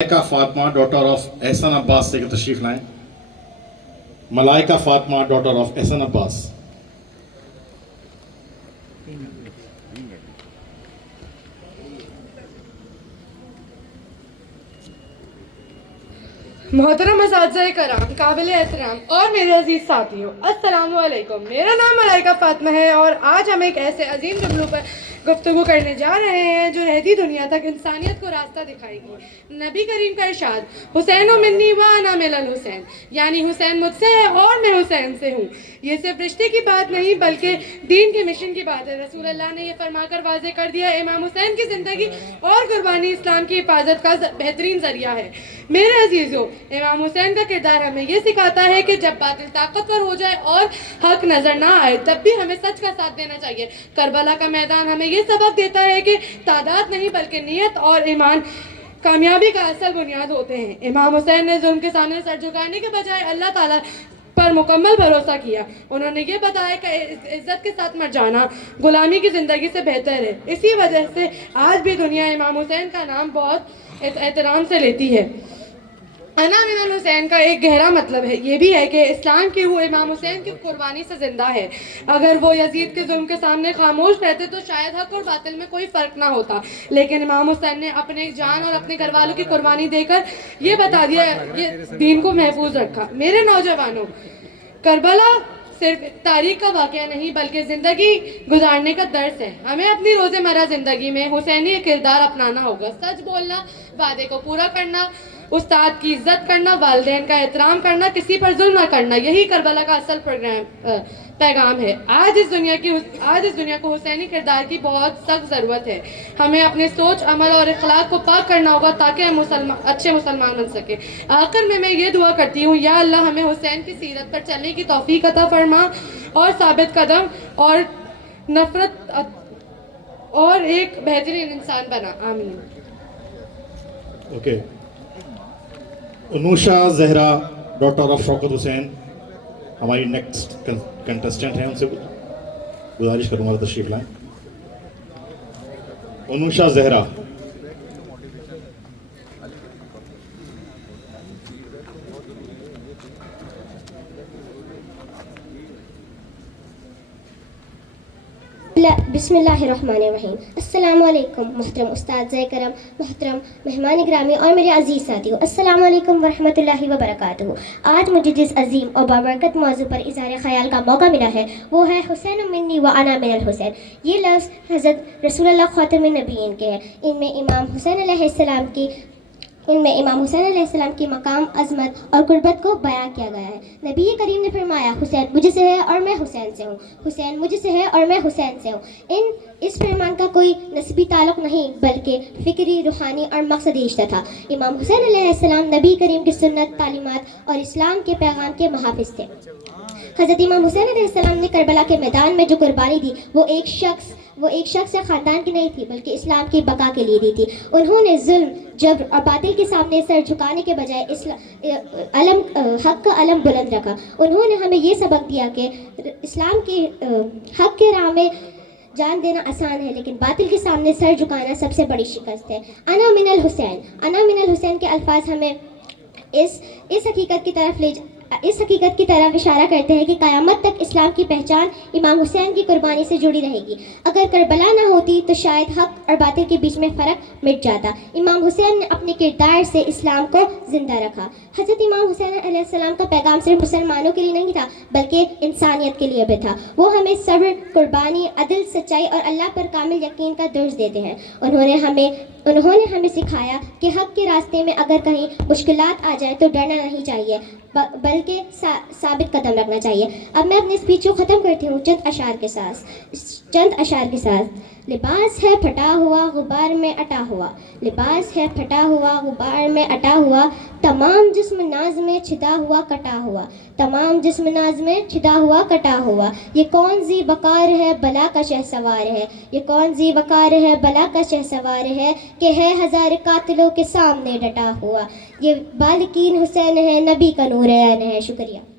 Malaika Fatima daughter of Ehsan Abbas से तशरीफ लाएं। Malaika Fatima daughter of Ehsan Abbas. मोहतरम असातिज़ा कराम, काबिल एहतराम और मेरे अजीज़ साथियों, अस्सलामु अलैकुम। मेरा नाम मलाइका फातिमा है और आज हम एक ऐसे अजीम जुमलों पर गुफ्तगू करने जा रहे हैं जो रहती दुनिया तक इंसानियत को रास्ता दिखाएगी। नबी करीम का इरशाद, हुसैन मिन्नी व अना मिनल हुसैन, यानी हुसैन मुझसे है और मैं हुसैन से हूँ। ये सिर्फ रिश्ते की बात नहीं बल्कि दीन के मिशन की बात है। रसूल अल्लाह ने ये फरमाकर वाज़े कर दिया, इमाम हुसैन की ज़िंदगी और कुर्बानी इस्लाम की हिफाजत का बेहतरीन ज़रिया है। मेरे अजीज़ों, इमाम हुसैन का किरदार हमें ये सिखाता है कि जब बातिल ताकतवर हो जाए और हक नजर ना आए तब भी हमें सच का साथ देना चाहिए। करबला का मैदान हमें ये सबक देता है कि तादाद नहीं बल्कि नीयत और ईमान कामयाबी का असल बुनियाद होते हैं। इमाम हुसैन ने जुल्म के सामने सर झुकाने के बजाय अल्लाह ताला पर मुकम्मल भरोसा किया। उन्होंने ये बताया कि इज्जत के साथ मर जाना गुलामी की ज़िंदगी से बेहतर है। इसी वजह से आज भी दुनिया इमाम हुसैन का नाम बहुत एहतराम से लेती है। अना मिनल हुसैन का एक गहरा मतलब है ये भी है कि इस्लाम की रूह इमाम हुसैन की कुर्बानी से ज़िंदा है। अगर वो यजीद के जुल्म के सामने खामोश रहते तो शायद हक और बातिल में कोई फ़र्क ना होता, लेकिन इमाम हुसैन ने अपने जान और अपने घर वालों की कुर्बानी देकर ये बता दिया, ये दीन को महफूज रखा। मेरे नौजवानों, करबला सिर्फ तारीख का वाक़या नहीं बल्कि ज़िंदगी गुजारने का दर्स है। हमें अपनी रोज़मर्रा ज़िंदगी में हुसैनी किरदार अपनाना होगा। सच बोलना, वादे को पूरा करना, उस्ताद की इज्जत करना, वालिदैन का एहतराम करना, किसी पर जुल्म न करना, यही करबला का असल पैगाम है। आज इस दुनिया को हुसैनी किरदार की बहुत सख्त ज़रूरत है। हमें अपने सोच, अमल और इखलाक को पाक करना होगा ताकि हम अच्छे मुसलमान बन सके। आखिर में मैं ये दुआ करती हूँ, या अल्लाह हमें हुसैन की सीरत पर चलने की तौफीक अता फरमा और साबित कदम और नफरत और एक बेहतरीन इंसान बना। आमीन। Okay, Unusha Zahra daughter of Shaukat Hussain हमारी नेक्स्ट कंटेस्टेंट हैं, उनसे गुजारिश करूँगा तशरीफ लाएं। उनूशा जहरा। बिस्मिल्लाहिर्रहमानिर्रहीम। अस्सलामु अलैकुम मोहतरम उस्ताद करम, मोहतरम मेहमान गिरामी और मेरे अजीज़ साथियों, अस्सलामु अलैकुम वरहमतुल्लाहि वबरकातुहू। आज मुझे जिस अजीम और बाबरकत मौजू पर इज़हार ख़याल का मौका मिला है वो है हुसैन मिन्नी व अना मिनल हुसैन। ये लफ्ज़ हज़रत रसूलुल्लाह ख़ातमुन नबिय्यीन के हैं। इनमें इमाम हुसैन अलैहिस्सलाम की मकाम, अज़मत और कुर्बत को बयां किया गया है। नबी करीम ने फरमाया, हुसैन मुझसे है और मैं हुसैन से हूँ, हुसैन मुझसे है और मैं हुसैन से हूँ। इस फरमान का कोई नस्बी ताल्लुक़ नहीं बल्कि फ़िक्री, रूहानी और मक़सदी रिश्ता था। इमाम हुसैन अलैहिस्सलाम नबी करीम की सुन्नत, तालीमात और इस्लाम के पैगाम के मुहाफ़िज़ थे। हज़रत इमाम हुसैन अलैहिस्सलाम ने करबला के मैदान में जो कुर्बानी दी वो एक शख्स या ख़ानदान की नहीं थी बल्कि इस्लाम की बका के लिए दी थी। उन्होंने जुल्म, जब्र और बातिल के सामने सर झुकाने के बजाय हक़ का अलम बुलंद रखा। उन्होंने हमें ये सबक दिया कि इस्लाम के हक़ के राह में जान देना आसान है लेकिन बातिल के सामने सर झुकाना सबसे बड़ी शिकस्त है। अना मिनल हुसैन के अल्फाज हमें इस हकीकत की तरफ इशारा करते हैं कि क़यामत तक इस्लाम की पहचान इमाम हुसैन की कुर्बानी से जुड़ी रहेगी। अगर करबला ना होती तो शायद हक़ और बातिल के बीच में फ़र्क मिट जाता। इमाम हुसैन ने अपने किरदार से इस्लाम को ज़िंदा रखा। हज़रत इमाम हुसैन अलैहिस्सलाम का पैगाम सिर्फ मुसलमानों के लिए नहीं था बल्कि इंसानियत के लिए भी था। वो हमें सब्र, कुर्बानी, अदल, सच्चाई और अल्लाह पर कामिल यकीन का दर्स देते हैं। उन्होंने हमें सिखाया कि हक़ के रास्ते में अगर कहीं मुश्किलात आ जाए तो डरना नहीं चाहिए बल्कि साबित कदम रखना चाहिए। अब मैं अपनी स्पीच को ख़त्म करती हूँ चंद अशार के साथ। लिबास है फटा हुआ गुबार में अटा हुआ, लिबास है फटा हुआ गुबार में अटा हुआ, तमाम जिस्म नाज में छिदा हुआ कटा हुआ, तमाम जिस्म नाज में छिदा हुआ कटा हुआ। ये कौन ज़ी वकार है बला का शहसवार है, ये कौन ज़ी वकार है बला का शहसवार है कि है हज़ार कातिलों के सामने डटा हुआ। ये बालिकीन हुसैन है, नबी का नूर ऐन है। शुक्रिया।